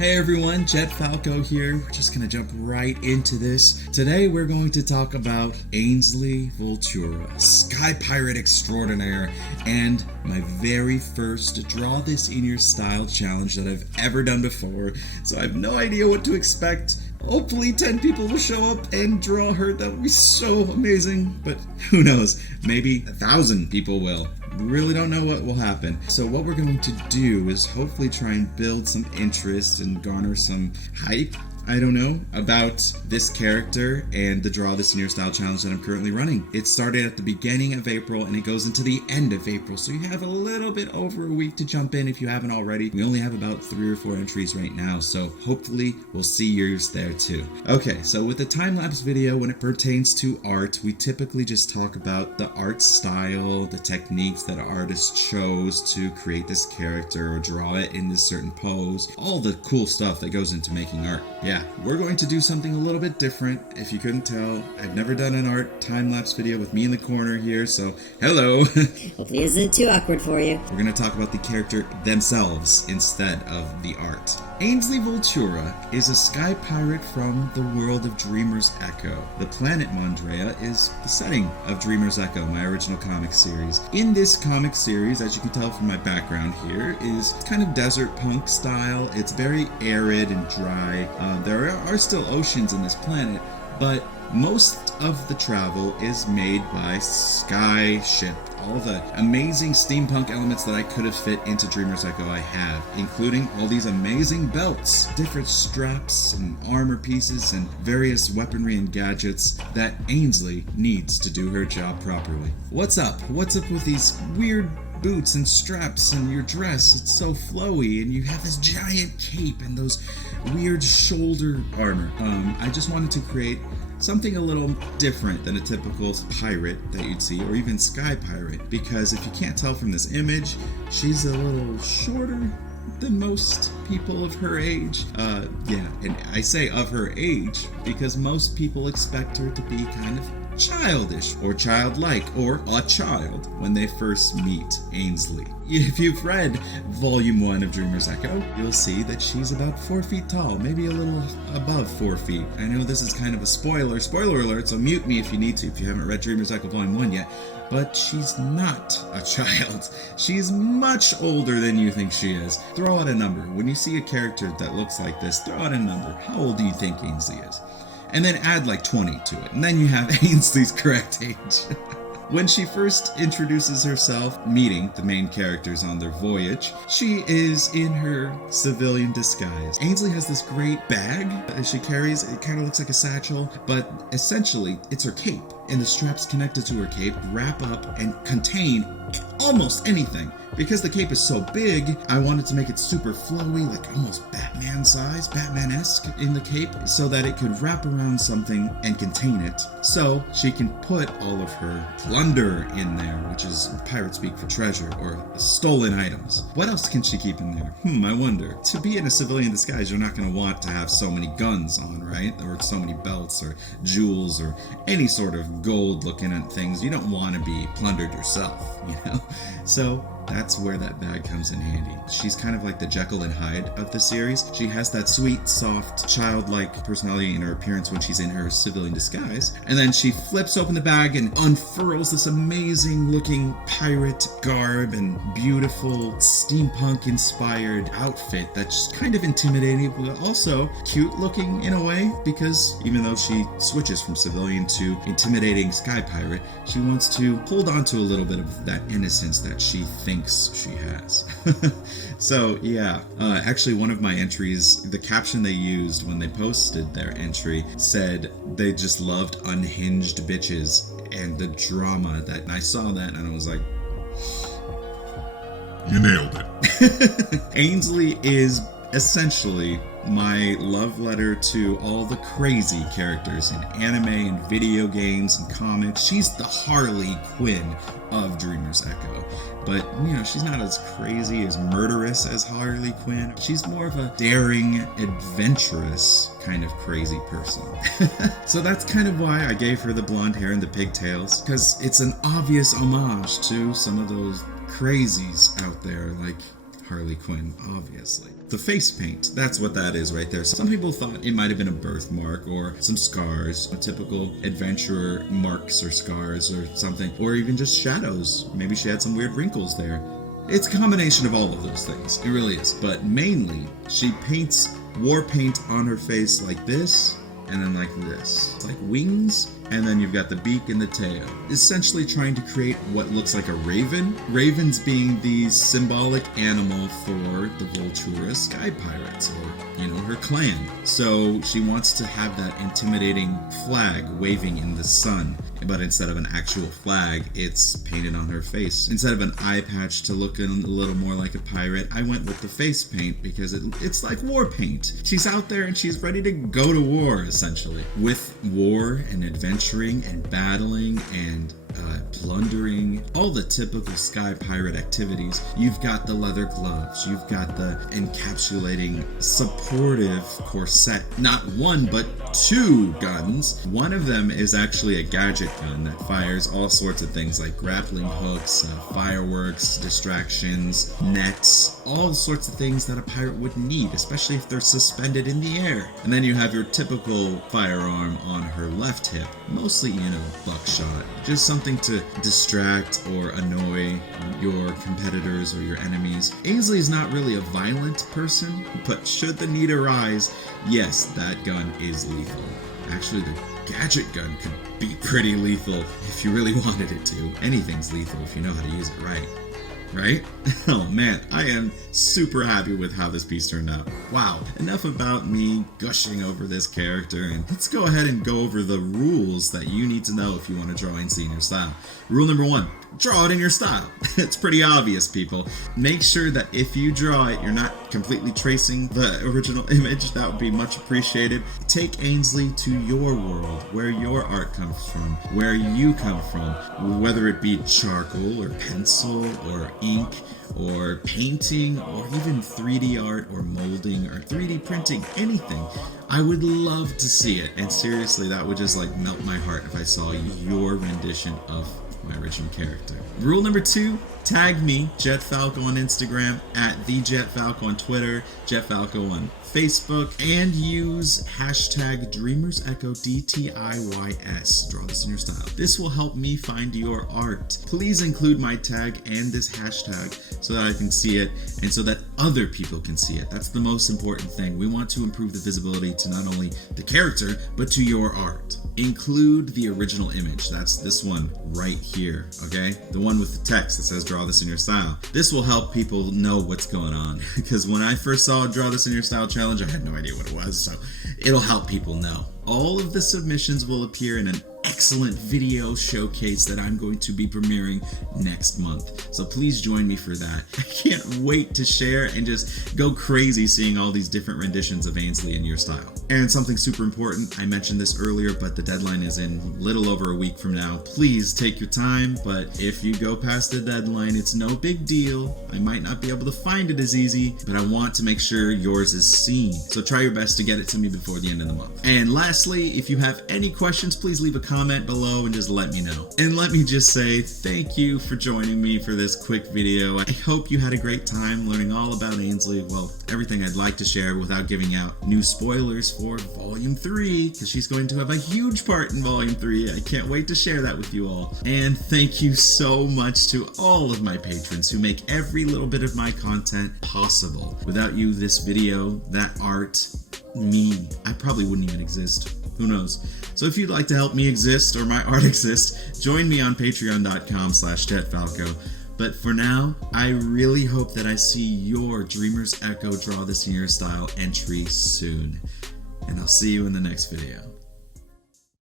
Hey everyone, JetFalco here. We're just gonna jump right into this. Today we're going to talk about Ainsley Voltura, Sky Pirate Extraordinaire, and my very first Draw This in Your Style challenge that I've ever done before. So I have no idea what to expect. Hopefully 10 people will show up and draw her. That would be so amazing. But who knows? Maybe 1,000 people will. We really don't know what will happen. So what we're going to do is hopefully try and build some interest and garner some hype, I don't know, about this character and the Draw This in Your Style challenge that I'm currently running. It started at the beginning of April and it goes into the end of April, so you have a little bit over a week to jump in if you haven't already. We only have about 3 or 4 entries right now, so hopefully we'll see yours there too. Okay, so with the time-lapse video, when it pertains to art, we typically just talk about the art style, the techniques that an artist chose to create this character or draw it in this certain pose, all the cool stuff that goes into making art. Yeah, we're going to do something a little bit different. If you couldn't tell, I've never done an art time-lapse video with me in the corner here, so hello. Hopefully it isn't too awkward for you. We're going to talk about the character themselves instead of the art. Ainsley Voltura is a sky pirate from the world of DreamersEcho. The planet Mondrea is the setting of DreamersEcho, my original comic series. In this comic series, as you can tell from my background here, is kind of desert punk style. It's very arid and dry. There are still oceans in this planet, but most of the travel is made by sky ship. All the amazing steampunk elements that I could have fit into DreamersEcho I have, including all these amazing belts, different straps and armor pieces and various weaponry and gadgets that Ainsley needs to do her job properly. What's up? What's up with these weird boots and straps and your dress? It's so flowy and you have this giant cape and those weird shoulder armor. I just wanted to create something a little different than a typical pirate that you'd see, or even sky pirate, because if you can't tell from this image, she's a little shorter than most people of her age. Yeah, and I say of her age because most people expect her to be kind of childish or childlike or a child when they first meet Ainsley. If you've read Volume 1 of DreamersEcho, you'll see that she's about 4 feet tall, maybe a little above 4 feet. I know this is kind of a spoiler alert, so mute me if you need to if you haven't read DreamersEcho Volume 1 yet, but she's not a child. She's much older than you think she is. Throw out a number. When you see a character that looks like this, throw out a number. How old do you think Ainsley is? And then add like 20 to it, and then you have Ainsley's correct age. When she first introduces herself, meeting the main characters on their voyage, she is in her civilian disguise. Ainsley has this great bag that she carries. It kind of looks like a satchel, but essentially it's her cape. And the straps connected to her cape wrap up and contain almost anything. Because the cape is so big, I wanted to make it super flowy, like almost Batman size, Batman-esque in the cape, so that it could wrap around something and contain it. So she can put all of her plunder in there, which is pirate speak for treasure, or stolen items. What else can she keep in there? I wonder. To be in a civilian disguise, you're not going to want to have so many guns on, right? Or so many belts, or jewels, or any sort of gold-looking at things. You don't want to be plundered yourself, you know? So that's where that bag comes in handy. She's kind of like the Jekyll and Hyde of the series. She has that sweet, soft, childlike personality in her appearance when she's in her civilian disguise. And then she flips open the bag and unfurls this amazing looking pirate garb and beautiful steampunk inspired outfit that's kind of intimidating, but also cute looking in a way, because even though she switches from civilian to intimidating sky pirate, she wants to hold on to a little bit of that innocence that she thinks she has. So yeah, actually one of my entries, the caption they used when they posted their entry said they just loved unhinged bitches and the drama that, and I saw that and I was like, you nailed it. Ainsley is essentially my love letter to all the crazy characters in anime and video games and comics. She's the Harley Quinn of DreamersEcho. But, you know, she's not as crazy, as murderous as Harley Quinn. She's more of a daring, adventurous kind of crazy person. So that's kind of why I gave her the blonde hair and the pigtails, because it's an obvious homage to some of those crazies out there, like Harley Quinn, obviously. The face paint, that's what that is right there. Some people thought it might have been a birthmark or some scars, typical adventurer marks or scars or something, or even just shadows. Maybe she had some weird wrinkles there. It's a combination of all of those things. It really is. But mainly, she paints war paint on her face like this, and then like this. It's like wings, and then you've got the beak and the tail. Essentially trying to create what looks like a raven. Ravens being the symbolic animal for the Voltura sky pirates, or, her clan. So she wants to have that intimidating flag waving in the sun. But instead of an actual flag, it's painted on her face. Instead of an eye patch to look a little more like a pirate, I went with the face paint because it's like war paint. She's out there and she's ready to go to war, essentially. With war and adventuring and battling and plundering, all the typical sky pirate activities. You've got the leather gloves, you've got the encapsulating supportive corset. Not one, but 2 guns. One of them is actually a gadget gun that fires all sorts of things like grappling hooks, fireworks, distractions, nets, all sorts of things that a pirate would need, especially if they're suspended in the air. And then you have your typical firearm on her left hip, mostly, buckshot, just something to distract or annoy your competitors or your enemies. Ainsley is not really a violent person, but should the need arise, yes, that gun is lethal. Actually, the gadget gun could be pretty lethal if you really wanted it to. Anything's lethal if you know how to use it right. Right? Oh man, I am super happy with how this piece turned out. Wow, enough about me gushing over this character, and let's go ahead and go over the rules that you need to know if you want to draw Ainsley in your style. Rule number 1, draw it in your style. It's pretty obvious, people. Make sure that if you draw it, you're not completely tracing the original image. That would be much appreciated. Take Ainsley to your world, where your art comes from, where you come from, whether it be charcoal or pencil or ink or painting or even 3D art or molding or 3D printing, anything. I would love to see it, and seriously, that would just melt my heart if I saw your rendition of my original character. Rule number 2, tag me, JetFalco on Instagram, at @TheJetFalco on Twitter, JetFalco on Facebook, and use hashtag DreamersEcho DTIYS. Draw this in your style. This will help me find your art. Please include my tag and this hashtag so that I can see it and so that other people can see it. That's the most important thing. We want to improve the visibility to not only the character, but to your art. Include the original image. That's this one right here, okay? The one with the text that says draw this in your style. This will help people know what's going on, because when I first saw draw this in your style challenge, I had no idea what it was, so it'll help people know. All of the submissions will appear in an excellent video showcase that I'm going to be premiering next month. So please join me for that. I can't wait to share and just go crazy seeing all these different renditions of Ainsley in your style. And something super important, I mentioned this earlier, but the deadline is in little over a week from now. Please take your time, but if you go past the deadline, it's no big deal. I might not be able to find it as easy, but I want to make sure yours is seen. So try your best to get it to me before the end of the month. And lastly, if you have any questions, please leave a comment below and just let me know. And let me just say thank you for joining me for this quick video. I hope you had a great time learning all about Ainsley. Well, everything I'd like to share without giving out new spoilers for Volume 3, because she's going to have a huge part in Volume 3. I can't wait to share that with you all. And thank you so much to all of my patrons who make every little bit of my content possible. Without you, this video, that art, me, I probably wouldn't even exist. Who knows? So if you'd like to help me exist or my art exist, join me on patreon.com/JetFalco. But for now, I really hope that I see your Dreamers Echo Draw This in Your Style entry soon. And I'll see you in the next video.